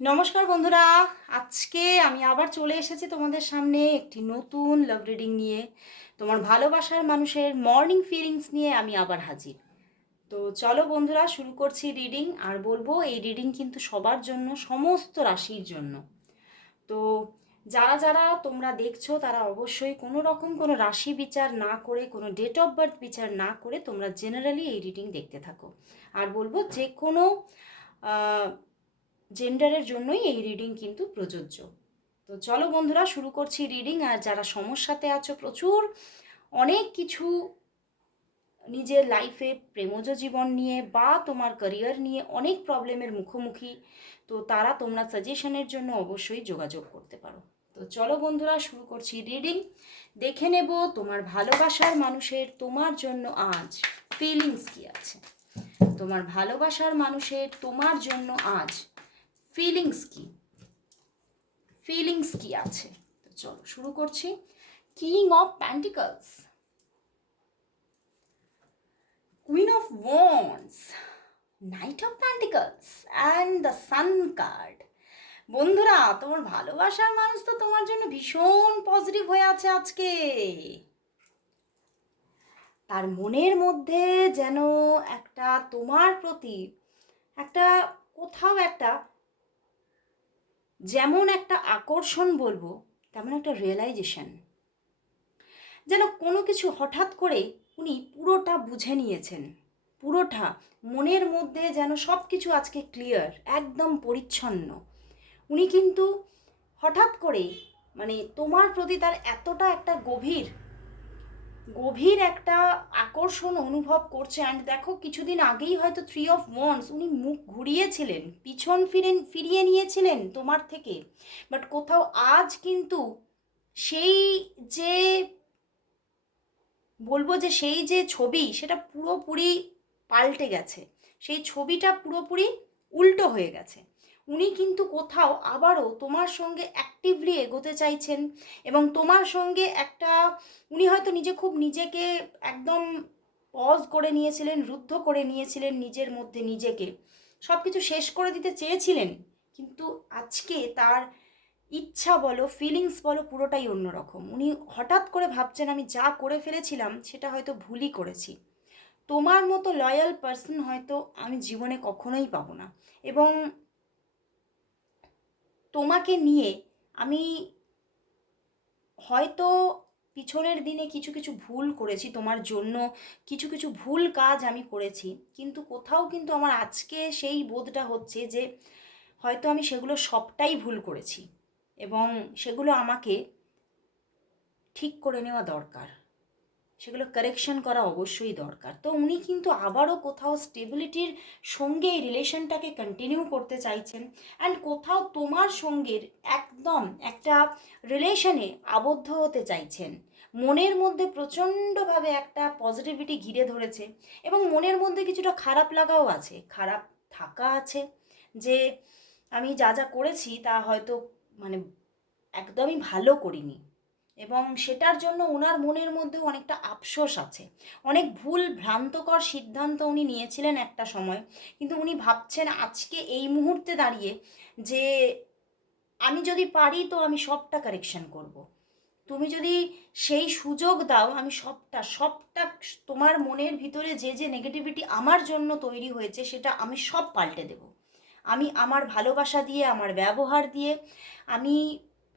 নমস্কার বন্ধুরা, আজকে আমি আবার চলে এসেছি তোমাদের সামনে একটি নতুন লাভ রিডিং নিয়ে। তোমার ভালোবাসার মানুষের মর্নিং ফিলিংস নিয়ে আমি আবার হাজির। তো চলো বন্ধুরা, শুরু করছি রিডিং আর বলব এই রিডিং কিন্তু সবার জন্য, সমস্ত রাশির জন্য। তো যারা যারা তোমরা দেখছ, তারা অবশ্যই কোনো রকম কোনো রাশি বিচার না করে, কোনো ডেট অফ বার্থ বিচার না করে তোমরা জেনারেলি এই রিডিং দেখতে থাকো। আর বলব যে কোনো জেন্ডারের জন্যই এই রিডিং কিন্তু প্রযোজ্য। তো চলো বন্ধুরা, শুরু করছি রিডিং আর যারা সমস্যাতে আছো, প্রচুর অনেক কিছু নিজের লাইফে প্রেমজ জীবন নিয়ে বা তোমার ক্যারিয়ার নিয়ে অনেক প্রবলেমের মুখোমুখি, তো তারা তোমরা সাজেশনের জন্য অবশ্যই যোগাযোগ করতে পারো। তো চলো বন্ধুরা, শুরু করছি রিডিং দেখে নেব তোমার ভালোবাসার মানুষের তোমার জন্য আজ ফিলিংস কি আছে। তোমার ভালোবাসার মানুষের তোমার জন্য আজ ফিলিংস কি? ফিলিংস কি আছে? তো চলো শুরু করছি। King of pentacles queen of wands knight of pentacles and the sun card বন্ধুরা, তোমার ভালোবাসার মানুষ তো তোমার জন্য ভীষণ পজিটিভ হয়ে আছে আজকে। তার মনের মধ্যে যেন একটা তোমার প্রতি একটা কোথাও একটা যেমন একটা আকর্ষণ বলব, তেমন একটা রিয়েলাইজেশন যেন কোনো কিছু হঠাৎ করে উনি পুরোটা বুঝে নিয়েছেন, পুরোটা মনের মধ্যে যেন সব কিছু আজকে ক্লিয়ার একদম পরিচ্ছন্ন। উনি কিন্তু হঠাৎ করে মানে তোমার প্রতি তার এতটা একটা গভীর গভীর একটা আকর্ষণ অনুভব করছে। অ্যান্ড দেখো, কিছুদিন আগেই হয়তো থ্রি অফ ওয়ান্স উনি মুখ ঘুরিয়েছিলেন, পিছন ফিরেন ফিরিয়ে নিয়েছিলেন তোমার থেকে। বাট কোথাও আজ কিন্তু সেই যে, বলব যে সেই যে ছবি, সেটা পুরোপুরি পাল্টে গেছে। সেই ছবিটা পুরোপুরি উল্টো হয়ে গেছে। উনি কিন্তু কোথাও আবারও তোমার সঙ্গে অ্যাক্টিভলি এগোতে চাইছেন এবং তোমার সঙ্গে একটা, উনি হয়তো নিজে খুব নিজেকে একদম পজ করে নিয়েছিলেন, রুদ্ধ করে নিয়েছিলেন নিজের মধ্যে নিজেকে। সব কিছু শেষ করে দিতে চেয়েছিলেন, কিন্তু আজকে তার ইচ্ছা বলো ফিলিংস বলো পুরোটাই অন্যরকম। উনি হঠাৎ করে ভাবছেন, আমি যা করে ফেলেছিলাম, সেটা হয়তো ভুলই করেছি। তোমার মতো লয়াল পার্সন হয়তো আমি জীবনে কখনোই পাবো না। এবং তোমাকে নিয়ে আমি হয়তো পিছনের দিনে কিছু কিছু ভুল করেছি তোমার জন্য, কিছু কিছু ভুল কাজ আমি করেছি, কিন্তু কোথাও কিন্তু আমার আজকে সেই বোধটা হচ্ছে যে হয়তো আমি সেগুলো সবটাই ভুল করেছি এবং সেগুলো আমাকে ঠিক করে নেওয়া দরকার। সেগুলো কারেকশন করা অবশ্যই দরকার। তো উনি কিন্তু আবারও কোথাও স্টেবিলিটির সঙ্গে এই রিলেশনটাকে কন্টিনিউ করতে চাইছেন। অ্যান্ড কোথাও তোমার সঙ্গের একদম একটা রিলেশনে আবদ্ধ হতে চাইছেন। মনের মধ্যে প্রচণ্ডভাবে একটা পজিটিভিটি ঘিরে ধরেছে এবং মনের মধ্যে কিছুটা খারাপ লাগাও আছে। খারাপ থাকা আছে যে আমি যা যা করেছি তা হয়তো মানে একদমই ভালো করিনি। এবং সেটার জন্য ওনার মনের মধ্যে অনেকটা আফসোস আছে। অনেক ভুল, ভ্রান্তকর সিদ্ধান্ত উনি নিয়েছিলেন একটা সময়। কিন্তু উনি ভাবছেন আজকে এই মুহূর্তে দাঁড়িয়ে যে আমি যদি পারি তো আমি সবটা কারেকশন করব। তুমি যদি সেই সুযোগ দাও, আমি সবটা সবটা তোমার মনের ভিতরে যে যে নেগেটিভিটি আমার জন্য তৈরি হয়েছে, সেটা আমি সব পাল্টে দেব। আমি আমার ভালোবাসা দিয়ে, আমার ব্যবহার দিয়ে, আমি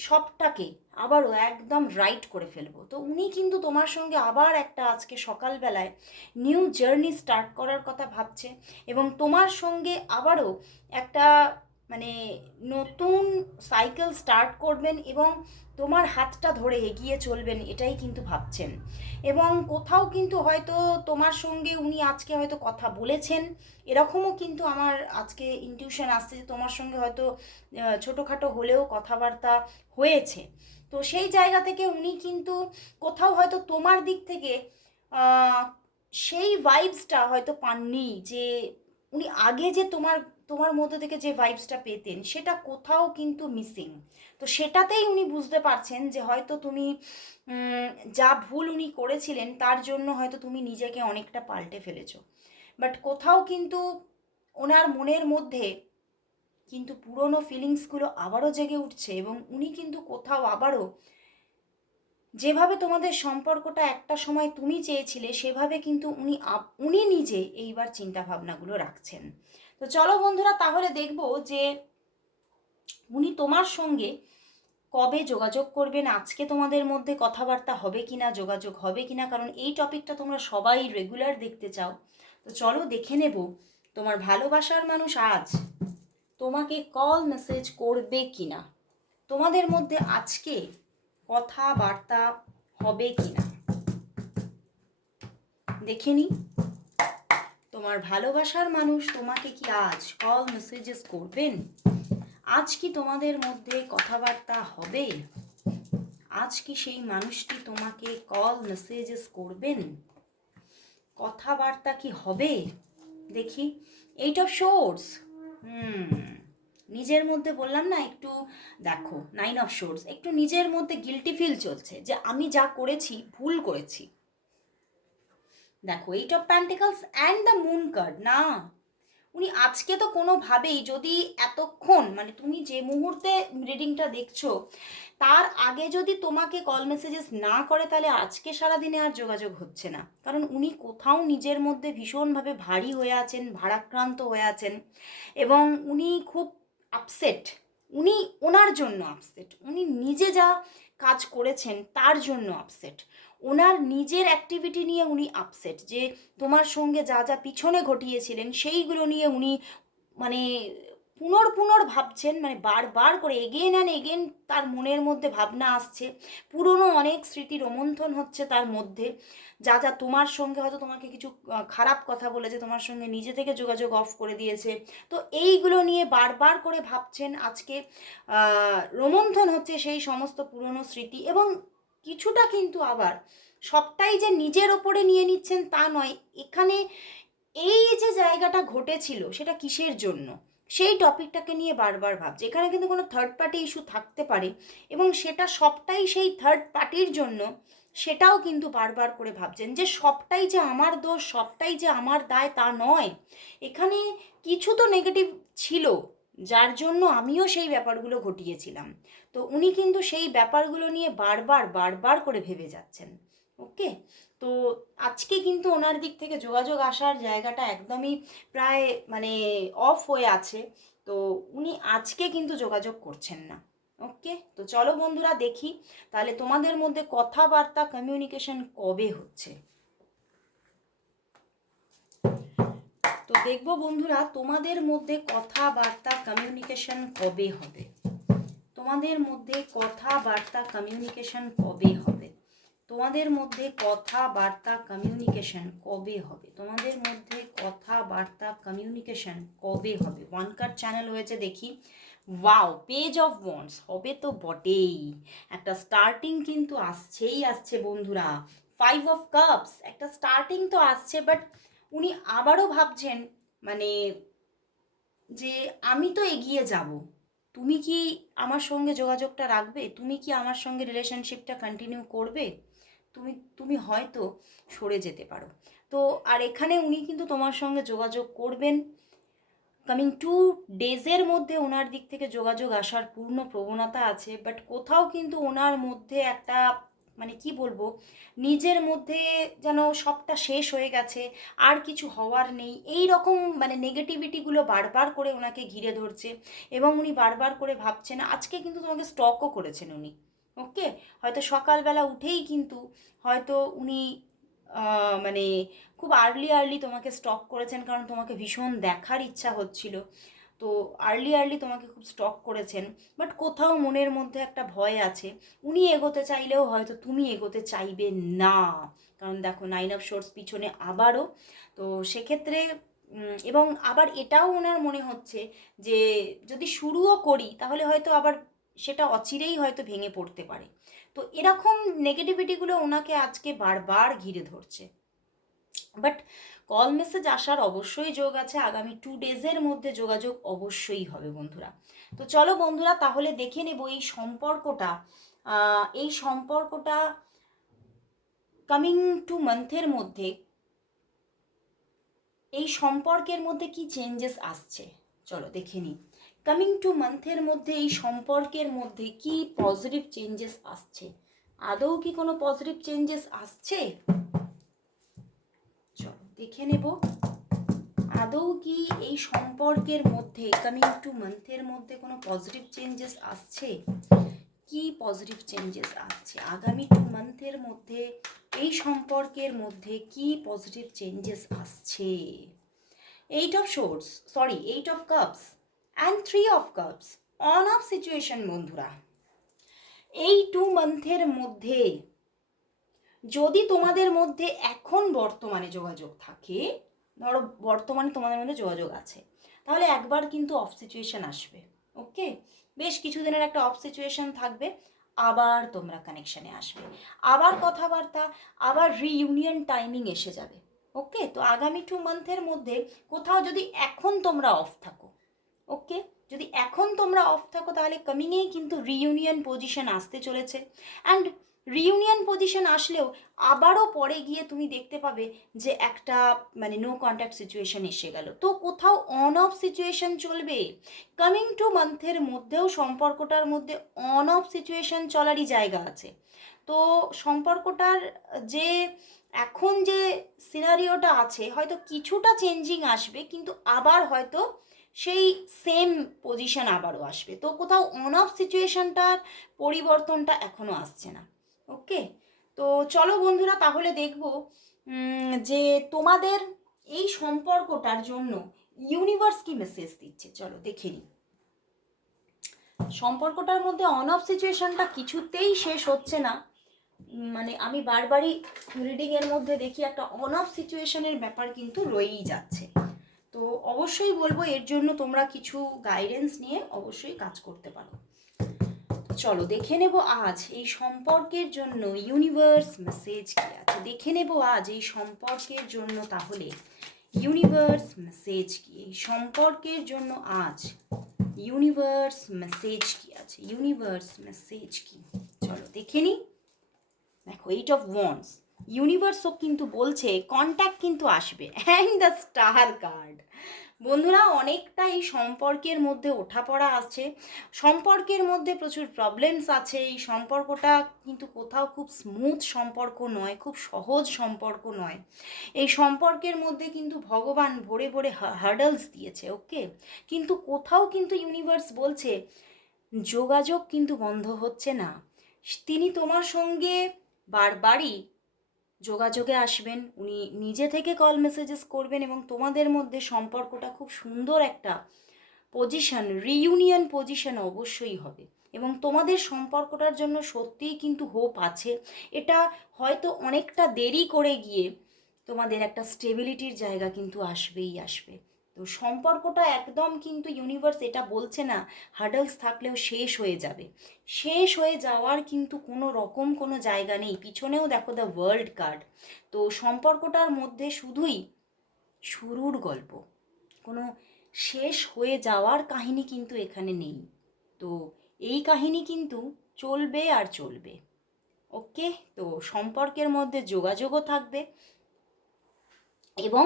সবটাকে আবারও একদম রাইট করে ফেলব। তো উনি কিন্তু তোমার সঙ্গে আবার একটা আজকে সকালবেলায় নিউ জার্নি স্টার্ট করার কথা ভাবছে এবং তোমার সঙ্গে আবারও একটা মানে নতুন সাইকেল স্টার্ট করবেন এবং তোমার হাতটা ধরে এগিয়ে চলবেন, এটাই কিন্তু ভাবছেন। এবং কোথাও কিন্তু হয়তো তোমার সঙ্গে উনি আজকে হয়তো কথা বলেছেন, এরকমও কিন্তু আমার আজকে ইনটিউশন আসছে যে তোমার সঙ্গে হয়তো ছোটোখাটো হলেও কথাবার্তা হয়েছে। তো সেই জায়গা থেকে উনি কিন্তু কোথাও হয়তো তোমার দিক থেকে সেই ভাইবসটা হয়তো পাননি যে উনি আগে যে তোমার তোমার মধ্যে থেকে যে ভাইবসটা পেতেন, সেটা কোথাও কিন্তু মিসিং তো সেটাতেই উনি বুঝতে পারছেন যে হয়তো তুমি যা ভুল উনি করেছিলেন, তার জন্য হয়তো তুমি নিজেকে অনেকটা পাল্টে ফেলেছ। বাট কোথাও কিন্তু ওনার মনের মধ্যে কিন্তু পুরনো ফিলিংসগুলো আবারও জেগে উঠছে এবং উনি কিন্তু কোথাও আবারও যেভাবে তোমাদের সম্পর্কটা একটা সময় তুমি চেয়েছিলে, সেভাবে কিন্তু উনি উনি নিজে এইবার চিন্তাভাবনাগুলো রাখছেন। তো চলো বন্ধুরা, তাহলে দেখব যে উনি তোমার সঙ্গে কবে যোগাযোগ করবেন, আজকে তোমাদের মধ্যে কথাবার্তা হবে কি না যোগাযোগ হবে কি না কারণ এই টপিকটা তোমরা সবাই রেগুলার দেখতে চাও। তো চলো দেখে নেব তোমার ভালোবাসার মানুষ আজ তোমাকে কল মেসেজ করবে কি না তোমাদের মধ্যে আজকে কথাবার্তা হবে কিনা। দেখে নি তোমার ভালোবাসার মানুষ তোমাকে কি আজ কল মেসেজেস করবেন? আজ কি তোমাদের মধ্যে কথাবার্তা হবে? আজ কি সেই মানুষটি তোমাকে কল মেসেজেস করবেন? কথাবার্তা কি হবে? দেখি। এইট অফ শোর্স হুম, নিজের মধ্যে বললাম না, একটু দেখো নাইন অফ শোর্স একটু নিজের মধ্যে গিলটি ফিল চলছে যে আমি যা করেছি, ভুল করেছি। দেখো eight of pentacles and the moon card না? উনি আজকে তো কোনোভাবেই যদি এতক্ষণ মানে তুমি যে মুহূর্তে রিডিংটা দেখছ, তার আগে যদি তোমাকে কল মেসেজেস না করে, তাহলে আজকে সারাদিনে আর যোগাযোগ হচ্ছে না। কারণ উনি কোথাও নিজের মধ্যে ভীষণভাবে ভারী হয়ে আছেন, ভারাক্রান্ত হয়ে আছেন এবং উনি খুব আপসেট উনি ওনার জন্য আপসেট উনি নিজে যা কাজ করেছেন, তার জন্য আপসেট ওনার নিজের অ্যাক্টিভিটি নিয়ে উনি আপসেট যে তোমার সঙ্গে যা যা পিছনে ঘটিয়েছিলেন, সেইগুলো নিয়ে উনি মানে পুনর পুনর ভাবছেন মানে বারবার করে এগেন অ্যান্ড এগেন তার মনের মধ্যে ভাবনা আসছে। পুরনো অনেক স্মৃতি রোমন্থন হচ্ছে তার মধ্যে। যা যা তোমার সঙ্গে হয়তো তোমাকে কিছু খারাপ কথা বলেছে, তোমার সঙ্গে নিজে থেকে যোগাযোগ অফ করে দিয়েছে। তো এইগুলো নিয়ে বারবার করে ভাবছেন আজকে রোমন্থন হচ্ছে সেই সমস্ত পুরনো স্মৃতি। এবং কিছুটা কিন্তু আবার সবটাই যে নিজের ওপরে নিয়ে নিচ্ছেন তা নয়, এখানে এই যে জায়গাটা ঘটেছিল সেটা কিসের জন্য? সেই টপিকটাকে নিয়ে বারবার ভাবছে। এখানে কিন্তু কোনো থার্ড পার্টি ইস্যু থাকতে পারে এবং সেটা সবটাই সেই থার্ড পার্টির জন্য সেটাও কিন্তু বারবার করে ভাবছেন যে সবটাই যে আমার দোষ, সবটাই যে আমার দায় তা নয়। এখানে কিছু তো নেগেটিভ ছিল, যার জন্য আমিও সেই ব্যাপারগুলো ঘটিয়েছিলাম। তো উনি কিন্তু সেই ব্যাপারগুলো নিয়ে বারবার বারবার করে ভেবে যাচ্ছেন। ওকে তো আজকে কিন্তু ওনার দিক থেকে যোগাযোগ আসার জায়গাটা একদমই প্রায় মানে অফ হয়ে আছে। তো উনি আজকে কিন্তু যোগাযোগ করছেন না। ওকে তো চলো বন্ধুরা দেখি, তাহলে তোমাদের মধ্যে কথাবার্তা কমিউনিকেশন কবে হচ্ছে? তো দেখব বন্ধুরা, তোমাদের মধ্যে কথাবার্তা কমিউনিকেশন কবে হবে? তোমাদের মধ্যে কথাবার্তা কমিউনিকেশন কবে হবে? তোমাদের মধ্যে কথাবার্তা কমিউনিকেশন কবে হবে? তোমাদের মধ্যে কথাবার্তা কমিউনিকেশন কবে হবে? ওয়ান কার চ্যানেল হয়েছে দেখি। ওয়াও পেজ অফ ওয়ান্স হবে তো বটেই। একটা স্টার্টিং কিন্তু আসছেই আসছে বন্ধুরা। ফাইভ অফ কাপস একটা স্টার্টিং তো আসছে বাট উনি আবারও ভাবছেন মানে যে আমি তো এগিয়ে যাব। তুমি কি আমার সঙ্গে যোগাযোগটা রাখবে? তুমি কি আমার সঙ্গে রিলেশনশিপটা কন্টিনিউ করবে? তুমি তুমি হয়তো সরে যেতে পারো। তো, আর এখানে উনি কিন্তু তোমার সঙ্গে যোগাযোগ করবেন। কামিং টু ডেজের মধ্যে ওনার দিক থেকে যোগাযোগ আসার পূর্ণ প্রবণতা আছে বাট কোথাও কিন্তু ওনার মধ্যে একটা মানে কি বলব, নিজের মধ্যে যেন সবটা শেষ হয়ে গেছে, আর কিছু হওয়ার নেই। এই রকম মানে নেগেটিভিটিগুলো বারবার করে ওনাকে ঘিরে ধরছে, এবং উনি বারবার করে ভাবছেন, আজকে কিন্তু তোমাকে স্টকও করেছেন উনি। ওকে? হয়তো সকালবেলা উঠেই কিন্তু হয়তো উনি মানে খুব আর্লি আর্লি তোমাকে স্টক করেছেন কারণ তোমাকে ভীষণ দেখার ইচ্ছা হচ্ছিল। তো আর্লি আর্লি তোমাকে খুব স্টক করেছেন। বাট কোথাও মনের মধ্যে একটা ভয় আছে। উনি এগোতে চাইলেও হয়তো তুমি এগোতে চাইবে না। কারণ দেখো নাইন অফ শোর্স পিছনে আবারও। তো সেক্ষেত্রে এবং আবার এটাও ওনার মনে হচ্ছে যে যদি শুরুও করি, তাহলে হয়তো আবার সেটা অচিরেই হয়তো ভেঙে পড়তে পারে। তো এরকম নেগেটিভিটিগুলো ওনাকে আজকে বারবার ঘিরে ধরছে। বাট কল মেসেজ আসার অবশ্যই যোগ আছে, আগামী টু ডেজের মধ্যে যোগাযোগ অবশ্যই হবে বন্ধুরা। তো চলো বন্ধুরা, তাহলে দেখে নেব এই সম্পর্কটা এই সম্পর্কটা কামিং টু মান্থের মধ্যে এই সম্পর্কের মধ্যে কি চেঞ্জেস আসছে? চলো দেখে নিই। কামিং টু মান্থের মধ্যে, এই সম্পর্কের মধ্যে কি পজিটিভ চেঞ্জেস আসছে? আদৌ কি কোনো পজিটিভ চেঞ্জেস আসছে? চলো, দেখে নেব। আদৌ কি এই সম্পর্কের মধ্যে কামিং টু মান্থের মধ্যে কোনো পজিটিভ চেঞ্জেস আসছে? কি পজিটিভ চেঞ্জেস আসছে? আগামী টু মান্থের মধ্যে, এই সম্পর্কের মধ্যে কি পজিটিভ চেঞ্জেস আসছে? Eight of swords sorry eight of cups and three of cups on off situation বন্ধুরা। এই টু মান্থের মধ্যে যদি তোমাদের মধ্যে এখন বর্তমানে যোগাযোগ থাকে, ধরো বর্তমানে তোমাদের মধ্যে যোগাযোগ আছে, তাহলে একবার কিন্তু অফ সিচুয়েশন আসবে ওকে বেশ কিছুদিনের একটা অফ সিচুয়েশন থাকবে, আবার তোমরা কানেকশানে আসবে। আবার কথাবার্তা, আবার রিইউনিয়ন টাইমিং এসে যাবে ওকে তো আগামী টু মান্থের মধ্যে কোথাও যদি এখন তোমরা অফ থাকো ওকে যদি এখন তোমরা অফ থাকো, তাহলে কামিংয়েই কিন্তু রিইউনিয়ন পজিশন আসতে চলেছে। অ্যান্ড রিইউনিয়ন পজিশন আসলেও আবারও পরে গিয়ে তুমি দেখতে পাবে যে একটা মানে নো কন্ট্যাক্ট সিচুয়েশন এসে গেল। তো কোথাও অন অফ সিচুয়েশন চলবে? কামিং টু মান্থের মধ্যেও সম্পর্কটার মধ্যে অন অফ সিচুয়েশন চলারই জায়গা আছে। তো সম্পর্কটার যে, এখন যে সিনারিওটা আছে, হয়তো কিছুটা চেঞ্জিং আসবে, কিন্তু আবার হয়তো সেই সেম পজিশন আবারও আসবে। তো কোথাও অন অফ সিচুয়েশনটার পরিবর্তনটা এখনও আসছে না। ওকে তো চলো বন্ধুরা, তাহলে দেখব যে তোমাদের এই সম্পর্কটার জন্য ইউনিভার্স কি মেসেজ দিচ্ছে। চলো দেখে নিই। সম্পর্কটার মধ্যে অন অফ সিচুয়েশনটা কিছুতেই শেষ হচ্ছে না। মানে আমি বারবারই রিডিংয়ের মধ্যে দেখি, একটা অন অফ সিচুয়েশনের ব্যাপার কিন্তু রয়েই যাচ্ছে। তো অবশ্যই বলব এর জন্য তোমরা কিছু গাইডেন্স নিয়ে অবশ্যই কাজ করতে পারো। চলো দেখে নেব আজ এই সম্পর্কের জন্য ইউনিভার্স মেসেজ কি আছে। দেখে নেব আজ এই সম্পর্কের জন্য তাহলে ইউনিভার্স মেসেজ কি? এই সম্পর্কের জন্য আজ ইউনিভার্স মেসেজ কি আছে? ইউনিভার্স মেসেজ কি? চলো দেখে নিই। দেখো এইট অফ ওয়ান্স ইউনিভার্সও কিন্তু বলছে কন্ট্যাক্ট কিন্তু আসবে। অ্যান্ড দ্য স্টার কার্ড বন্ধুরা অনেকটা এই সম্পর্কের মধ্যে ওঠাপড়া আছে। সম্পর্কের মধ্যে প্রচুর প্রবলেমস আছে। এই সম্পর্কটা কিন্তু কোথাও খুব স্মুথ সম্পর্ক নয়, খুব সহজ সম্পর্ক নয়। এই সম্পর্কের মধ্যে কিন্তু ভগবান ভরে ভরে হার্ডলস দিয়েছে ওকে কিন্তু কোথাও কিন্তু ইউনিভার্স বলছে, যোগাযোগ কিন্তু বন্ধ হচ্ছে না। তিনি তোমার সঙ্গে বারবারই যোগাযোগে আসবেন, উনি নিজে থেকে কল মেসেজেস করবেন এবং তোমাদের মধ্যে সম্পর্কটা খুব সুন্দর একটা পজিশন রিইউনিয়ন পজিশন অবশ্যই হবে। এবং তোমাদের সম্পর্কটার জন্য সত্যিই কিন্তু হোপ আছে। এটা হয়তো অনেকটা দেরি করে গিয়ে তোমাদের একটা স্টেবিলিটির জায়গা কিন্তু আসবেই আসবে। তো সম্পর্কটা একদম কিন্তু ইউনিভার্স এটা বলছে না হার্ডলস থাকলেও শেষ হয়ে যাবে। শেষ হয়ে যাওয়ার কিন্তু কোনো রকম কোনো জায়গা নেই। পিছনেও দেখো দ্য ওয়ার্ল্ড কার্ড তো সম্পর্কটার মধ্যে শুধুই শুরুর গল্প। কোনো শেষ হয়ে যাওয়ার কাহিনী কিন্তু এখানে নেই। তো এই কাহিনী কিন্তু চলবে আর চলবে। ওকে? তো সম্পর্কের মধ্যে যোগাযোগও থাকবে এবং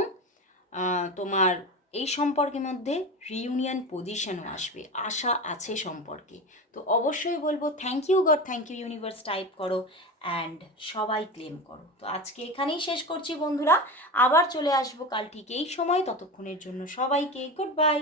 তোমার এই সম্পর্কের মধ্যে রিউনিয়ন পজিশনও আসবে, আশা আছে সম্পর্কে। তো অবশ্যই বলব thank you God thank you universe type করো অ্যান্ড সবাই ক্লেম করো। তো আজকে এখানেই শেষ করছি বন্ধুরা, আবার চলে আসব কাল ঠিক এই সময়, ততক্ষণের জন্য সবাইকে গুড বাই